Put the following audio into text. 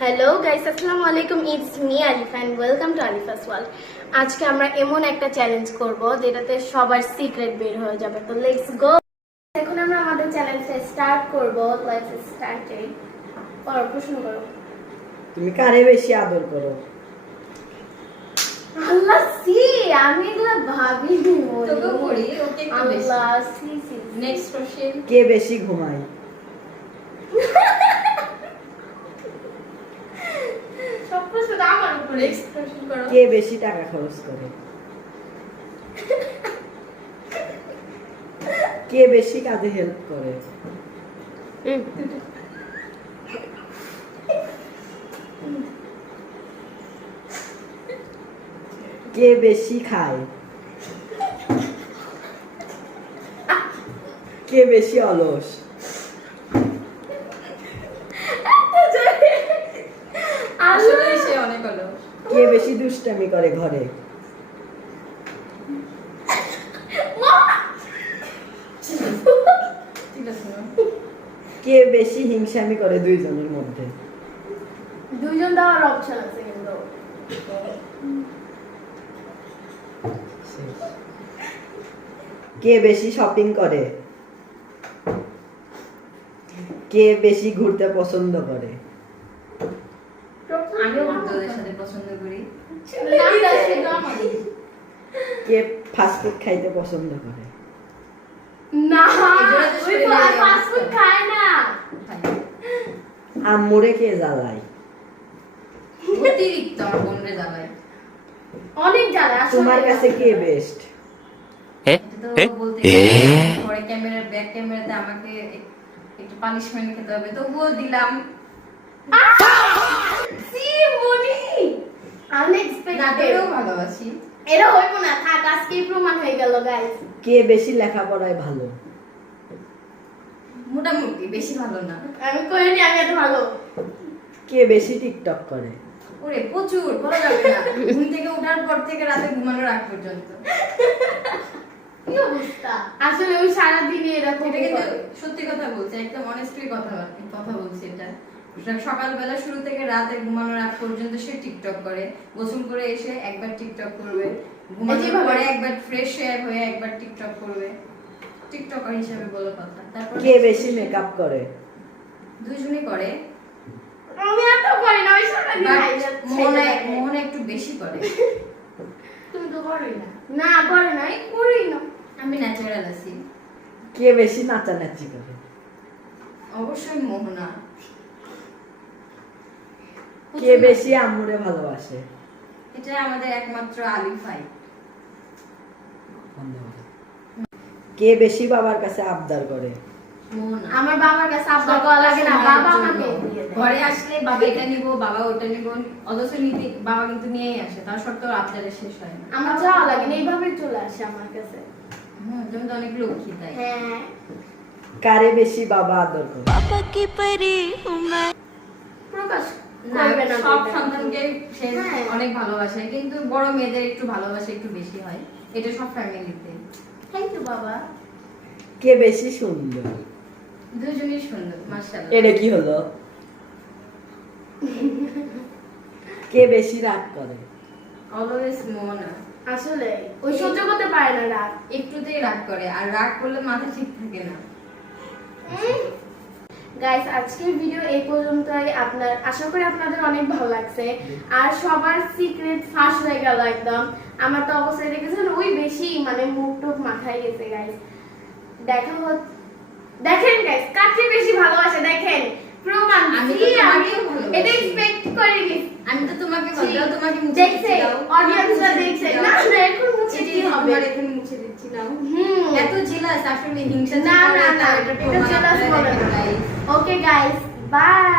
Hello guys, আসসালামু আলাইকুম। It's me Alifa and welcome to Alifa's world. আজকে আমরা এমন একটা চ্যালেঞ্জ করব যেটাতে সবার সিক্রেট বের হয়ে যাবে। তো লেটস গো। এখন আমরা আমাদের চ্যালেঞ্জটা স্টার্ট করব। Let's start it. প্রশ্ন করো। তুমি কারে বেশি আদর করো? আল্লাহ সি, আমি এগুলো ভাবিনি। তোকে করি, ওকে একটু বেশি। আল্লাহ সি সি। Next question. কে বেশি ঘুমায়? সব প্রশ্ন আমার উপরে। নেক্সট কোশ্চেন করো। কে বেশি টাকা খরচ করে? কে বেশি কাজে হেল্প করে? কে বেশি খায়? কে বেশি অলস? আসলে সে অনেক হলো। কে বেশি দুষ্টামি করে ঘরে? ঠিক আছে না? কে বেশি হিংসামি করে দুইজনের মধ্যে? দুইজন দেওয়ার অপশন আছে কিন্তু। কে বেশি শপিং করে? কে বেশি ঘুরতে পছন্দ করে? আমিও বন্ধুদের সাথে পছন্দ করি। কে ফাস্ট ফুড খাইতে পছন্দ করে? না, এগুলো তো ওই শরীরে ফাস্ট ফুড খায় না। আম্মুরে কে জ্বালায়? অতিরিক্ত আমার বোনরে জ্বালায়। অনেক জ্বালা আসলে। তোমার কাছে কে বেস্ট? এটা তো বলতে গেলে পরে ক্যামেরার ব্যাক ক্যামেরাতে আমাকে একটু পানিশমেন্ট খেতে হবে, তবুও দিলাম। সি মনি আনএক্সপেক্টেড। নাটকেও ভালোবাসি। এটা হইব না, থাক, আজকেই প্রমাণ হয়ে গেল গাইস। কে বেশি লেখাপড়ায় ভালো? মোটামুটি, বেশি ভালো না। আমি কইনি আমি এত ভালো। কে বেশি টিকটক করে? ওরে প্রচুর, বলা যাবে না। ঘুম থেকে ওঠার পর থেকে রাতে ঘুমানোর আগ পর্যন্ত। কি অবস্থা? আসলে ওই সারা দিনই এরকম এটা কিন্তু করে। সত্যি কথা বলছি, একদম অনেস্টলি কথা বলছি। এটা সকালবেলা শুরু থেকে রাতে ঘুমানোর আগ পর্যন্ত সে টিকটক করে। গোসল করে এসে একবার টিকটক করবে, ঘুমানোর পরে একবার ফ্রেশ হয়ে একবার টিকটক করবে। টিকটকার হিসেবে বলো কথা। তারপর কে বেশি মেকআপ করে? দুইজনই করে, আমি এত করি না, ওই সারা দিন বাট হাইলাইট মোহনা একটু বেশি করে। তুমি তো করোই না। না করে না, আমি করি না। আমি ন্যাচারাল আছি। কে বেশি নাচানাচি করে? অবশ্যই মোহনা। কে বেশি আম্মুরে ভালোবাসে? এটা আমাদের একমাত্র আলিফাই। কে বেশি বাবার কাছে আবদার করে? মোহনা। আমার বাবার কাছে আবদার করা লাগে না, বাবা আমাকে দিয়ে দেয়। ঘরে আসলে বাবা এটা নিব, বাবা ওটা নিব, অথচ বাবা কিন্তু নিয়েই আসে, তার সত্ত্বেও আবদারে শেষ হয় না। আমার যাওয়া লাগে না, এইভাবে চলে আসে আমার কাছে। তুমি তো অনেক লক্ষ্মী তাই। হ্যাঁ, কারে বেশি বাবা আদর করে? প্রকাশ না, করবে না সব এটা। সন্তানকে সে হ্যাঁ। অনেক ভালোবাসে, কিন্তু বড় মেয়েদের একটু ভালোবাসা একটু বেশি হয়। এটা সব ফ্যামিলিতে। থ্যাংক ইউ বাবা। কে বেশি সুন্দর? দুজনেই সুন্দর, মাশাআল্লাহ। এটা কি হলো? কে বেশি রাগ করে? অলওয়েজ মোহনা। আসলে ওই সহ্য করতে পারে না রাগ। একটুতেই রাগ করে, আর রাগ করলে মাথা ঠিক থাকে না। গাইস, আজকের ভিডিও এই পর্যন্তই। আশা করি আপনাদের অনেক ভালো লাগছে। আর সবার সিক্রেট ফাঁস হয়ে গেল একদম। আমার তো অবস্থায় দেখেছেন, ওই বেশি মানে মুখ টুক মাথায় গেছে গাইস। দেখেন গাইস, কাকে বেশি ভালোবাসে দেখেন, প্রমাণ। আমি তো জি, তোমাকেও ভালোবাসি। এটা এক্সপেক্ট করিনি। আমি তো তোমাকে বললাম, তোমাকে মুছে দেখছে, দিচ্ছি, দাও। অডিয়েন্সরা মুছে দেখছে। দিচ্ছি, না দাও। না, এখন মুছে কি হবে? তোমার এখন মুছে দিচ্ছি, দাও। হুম, এত জেলাস আসলে হিংসা না না না, এটা এটা জেলাস বলে না। guys। Okay guys, by.